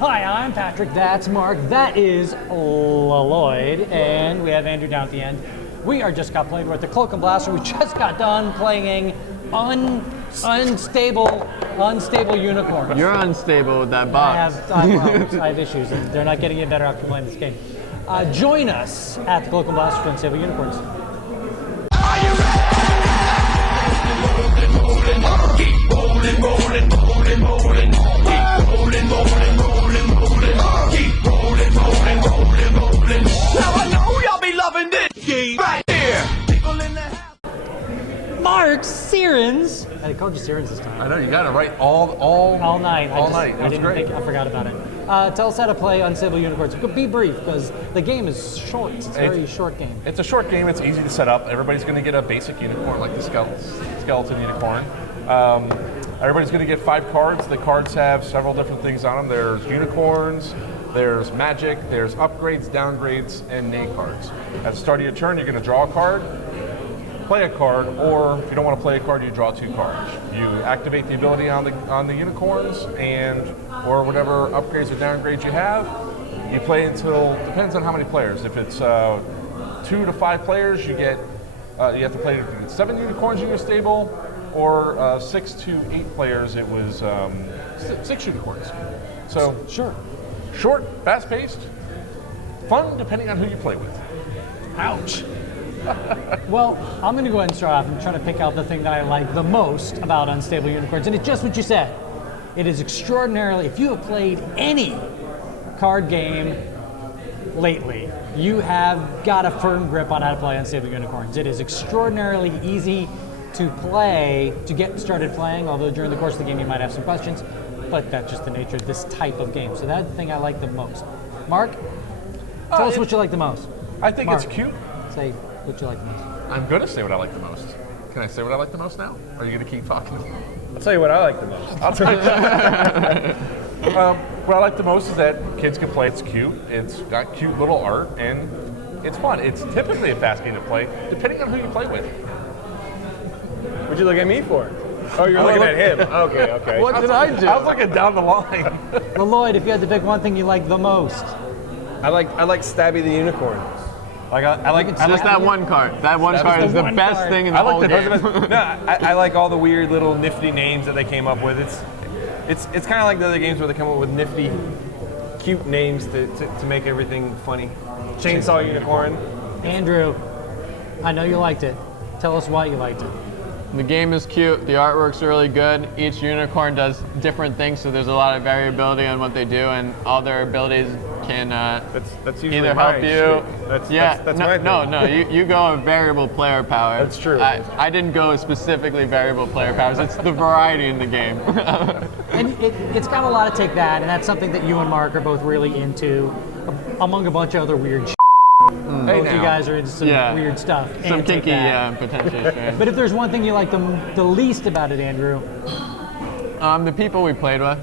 Hi, I'm Patrick. That's Mark. That is Lloyd. And we have Andrew down at the end. We are just got played with the Cloak and Blaster. We just got done playing unstable unicorns. You're unstable with that box. I have problems. I have issues, and they're not getting any better after playing this game. Join us at the Cloak and Blaster for Unstable Unicorns. Are you ready? Keep rolling, rolling, rolling, rolling. Keep rolling, rolling, rolling, rolling. Keep rolling, rolling, rolling, rolling. Now I know y'all be loving this game right here. People in the house. Mark Sirens. I called you Sirens this time. I know, you got it right all night. All night. It was great. I forgot about it. Tell us how to play Unstable Unicorns. Be brief, because the game is short. It's a very short game. It's a short game. It's easy to set up. Everybody's going to get a basic unicorn, like the skeleton unicorn. Everybody's going to get 5 cards. The cards have several different things on them. There's unicorns, there's magic, there's upgrades, downgrades, and name cards. At the start of your turn, you're going to draw a card, play a card, or if you don't want to play a card, you draw 2 cards. You activate the ability on the unicorns or whatever upgrades or downgrades you have. You play until, depends on how many players. If it's 2 to 5 players, you have to play 7 unicorns in your stable, or 6 to 8 players, it was 6 unicorns. So Sure. Short, fast-paced, fun depending on who you play with. Ouch. Well, I'm going to go ahead and start off. I'm trying to pick out the thing that I like the most about Unstable Unicorns, and it's just what you said. It is extraordinarily, if you have played any card game lately, you have got a firm grip on how to play Unstable Unicorns. It is extraordinarily easy to play, to get started playing, although during the course of the game you might have some questions, but that's just the nature of this type of game. So that's the thing I like the most. Mark, tell us what you like the most. I think Mark, it's cute. Say what you like the most. I'm going to say what I like the most. Can I say what I like the most now? Or are you going to keep talking? I'll tell you what I like the most. I'll tell you. What I like the most is that kids can play. It's cute. It's got cute little art, and it's fun. It's typically a fast game to play, depending on who you play with. What'd you look at me for? Oh, you're looking at him. Okay. What did I do? I was looking down the line. Well, Lloyd, if you had to pick one thing you like the most. I like Stabby the Unicorn. I like Just that one card. That one card is the one best card. thing in the whole game. I like all the weird little nifty names that they came up with. It's kind of like the other games where they come up with nifty, cute names to make everything funny. Chainsaw Unicorn. Andrew, I know you liked it. Tell us why you liked it. The game is cute. The artwork's really good. Each unicorn does different things, so there's a lot of variability on what they do, and all their abilities can That's usually either my help you. That's my thing. No. You go with variable player power. That's true. I didn't go with specifically variable player powers. It's the variety in the game. And it's got a lot of take that, and that's something that you and Mark are both really into, among a bunch of other weird shit. Hey, Both you guys are into some weird stuff. Some and take kinky, that. potentially. Sure. But if there's one thing you like the least about it, Andrew. The people we played with.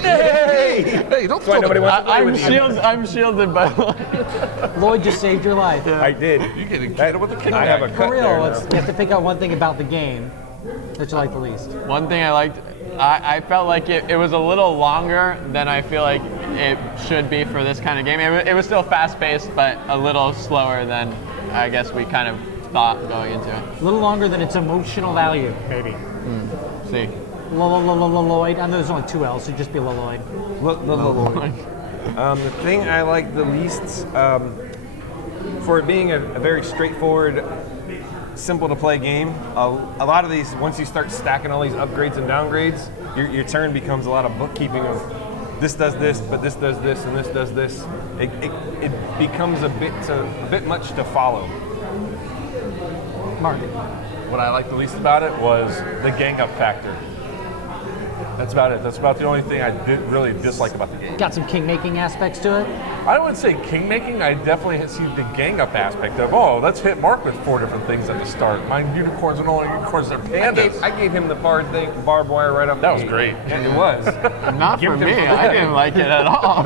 Hey, don't throw nobody wants to play with you. I'm shielded by Lloyd just saved your life. I did. You get it with the kick. I have a For cut real, there. you have to pick out one thing about the game that you like the least. One thing I liked, I felt like it was a little longer than I feel like it should be for this kind of game. It was still fast-paced, but a little slower than I guess we kind of thought going into it. A little longer than its emotional value, maybe. See. Lloyd. I know there's only 2 L's, so just be Lloyd. The thing I like the least, for it being a very straightforward, simple to play game, a lot of these, once you start stacking all these upgrades and downgrades, your turn becomes a lot of bookkeeping of this does this, but this does this, and this does this. It becomes a bit much to follow. Mark. What I liked the least about it was the gang up factor. That's about it. That's about the only thing I did really dislike about the game. Got some king-making aspects to it. I wouldn't say king-making. I definitely see the gang-up aspect of, oh, let's hit Mark with 4 different things at the start. My unicorns are no longer unicorns, they're pandas. I gave him the barbed wire right off. That was great. Yeah, it was. Not for me. I didn't like it at all.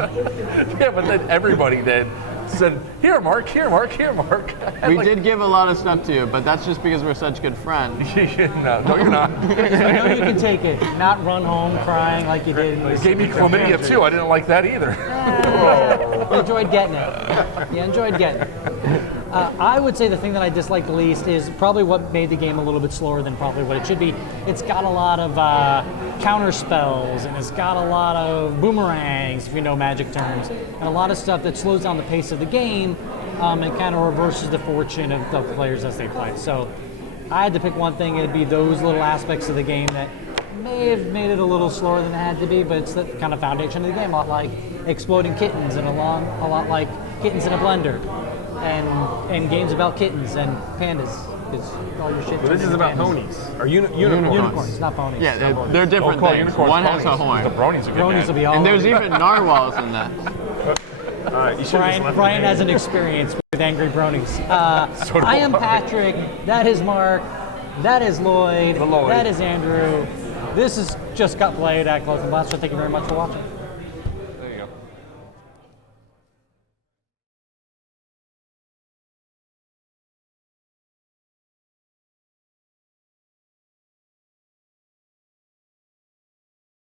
Yeah, but then everybody did. said, here, Mark, here, Mark, here, Mark. We did give a lot of stuff to you, but that's just because we're such good friends. No, you're not. I know you can take it, not run home crying like you did. You gave me chlamydia too. I didn't like that either. You enjoyed getting it. You enjoyed getting it. I would say the thing that I dislike the least is probably what made the game a little bit slower than probably what it should be. It's got a lot of counter spells, and it's got a lot of boomerangs, if you know Magic terms, and a lot of stuff that slows down the pace of the game and kind of reverses the fortune of the players as they play. So I had to pick one thing, it'd be those little aspects of the game that may have made it a little slower than it had to be, but it's the kind of foundation of the game, a lot like exploding kittens and a lot like kittens in a blender. And games about kittens and pandas. Because all your shit. But this is about ponies. Or unicorns. Unicorns, not ponies. Yeah, they're different call things. unicorns One has a bronies. horn. The bronies are good. Bronies will be all And there's over. even narwhals in that. All right, you should have just left Brian the has name. an experience with angry bronies. So do I am I. Patrick. That is Mark. That is Lloyd. The Lloyd. That is Andrew. This is Just Got Played at Cloak and Blaster. Thank you very much for watching.